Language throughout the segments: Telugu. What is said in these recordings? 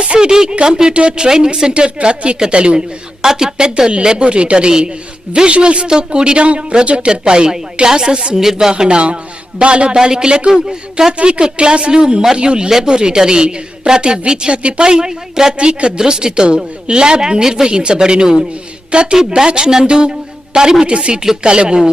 SCD కంప్యూటర్ ట్రైనింగ్ సెంటర్ ప్రత్యేకతలు అతి పెద్ద లాబొరేటరీ, విజువల్స్ తో కూడిన ప్రొజెక్టర్ పై క్లాసెస్ నిర్వహణ, బాలబాలికలకు ప్రత్యేక క్లాసులు మరియు లాబొరేటరీ, ప్రతి విద్యార్థిపై ప్రత్యేక దృష్టితో ల్యాబ్ నిర్వహించబడును. ప్రతి బ్యాచ్ నందు పరిమితి సీట్లు కలవు.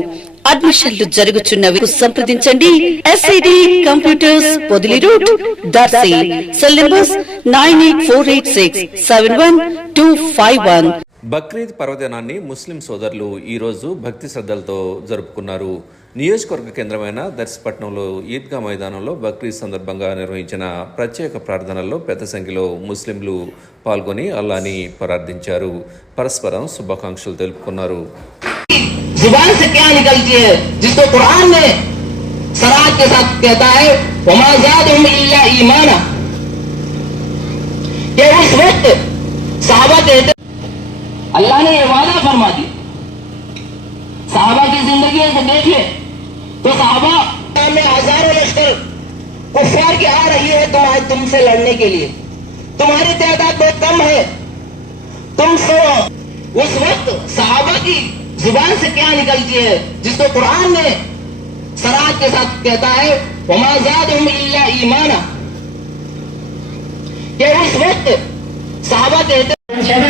అడ్మిషన్లు జరుగుతున్నవి. సంప్రదించండి. SCD computers, Podili route, Darsi. Cell numbers 9848671251. Bakrid పర్వదినాన్ని ముస్లిం సోదరులు ఈరోజు భక్తి శ్రద్ధలతో జరుపుకున్నారు. నియోజకవర్గ కేంద్రమైన దర్శిపట్నంలో ఈద్గా మైదానంలో బక్రీద్ సందర్భంగా నిర్వహించిన ప్రత్యేక ప్రార్థనల్లో పెద్ద సంఖ్యలో ముస్లింలు పాల్గొని అల్లాని ప్రార్థించారు. పరస్పరం శుభాకాంక్షలు తెలుపుకున్నారు. जुबान से क्या निकलती है जिसको कुरान ने सराहत के साथ कहता है वमा ज़ादहुम इल्ला ईमाना, कि उस वक्त सहाबा कहते अल्लाह ने ये वादा फरमा दिया। सहाबा की जिंदगी को देखिए तो सहाबा में हजारों लश्कर कुफ्फार की आ रही है तुमसे लड़ने के लिए, तुम्हारी तादाद बहुत कम है, तुम सो। उस वक्त सहाबा की जुबान से क्या निकलती है जिसको कुरान ने सराहत के साथ कहता है वमा ज़ादहुम इल्ला ईमाना, कि उस वक्त सहाबा कहते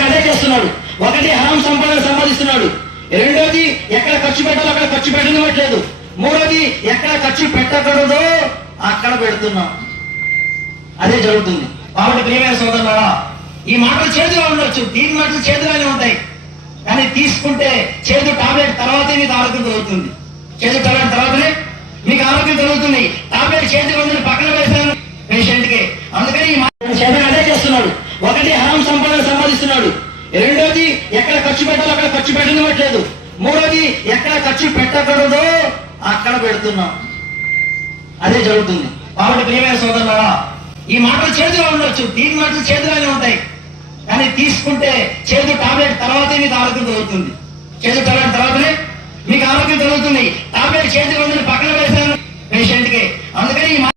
అదే చేస్తున్నాడు. ఒకటి హరాం సంపద సంపాదిస్తున్నాడు, రెండోది ఎక్కడ ఖర్చు పెట్టాలో అక్కడ ఖర్చు పెట్టనివ్వట్లేదు, మూడోది ఎక్కడ ఖర్చు పెట్టకూడదో అక్కడ పెడుతున్నాం. అదే జరుగుతుంది. కాబట్టి ప్రియమైన సోదరులారా, ఈ మాటలు చేతిలో ఉండొచ్చు, దీని మాటలు చేతిలోనే ఉంటాయి, కానీ తీసుకుంటే చేదు టాబ్లెట్ తర్వాతే మీకు ఆరోగ్యం దొరుకుతుంది. చేదు టాబ్లెట్ తర్వాతనే మీకు ఆరోగ్యం దొరుకుతుంది. టాబ్లెట్ చేతిలో ఉందని పక్కన వేస్తాను పేషెంట్ కి. అందుకని ఈ అదే చేస్తున్నాడు. ఒకటి హరాం సంపద సంపాదిస్తున్నాడు, రెండోది ఎక్కడ ఖర్చు పెట్టాలో అక్కడ ఖర్చు పెట్టనివ్వట్లేదు, మూడోది ఎక్కడ ఖర్చు పెట్టకూడదో అక్కడ పెడుతున్నాం. అదే జరుగుతుంది. కాబట్టి ప్రియమైన సోదరులారా, ఈ మాటలు చేతిలో ఉండొచ్చు, దీని మాటలు చేతిలోనే ఉంటాయి, కానీ తీసుకుంటే చేదు టాబ్లెట్ తర్వాతే మీకు ఆరోగ్యం దొరుకుతుంది. చేదు టాబ్లెట్ తర్వాతనే మీకు ఆరోగ్యం దొరుకుతుంది. టాబ్లెట్ చేతిలో ఉందని పక్కన వేస్తాను పేషెంట్ కి. అందుకని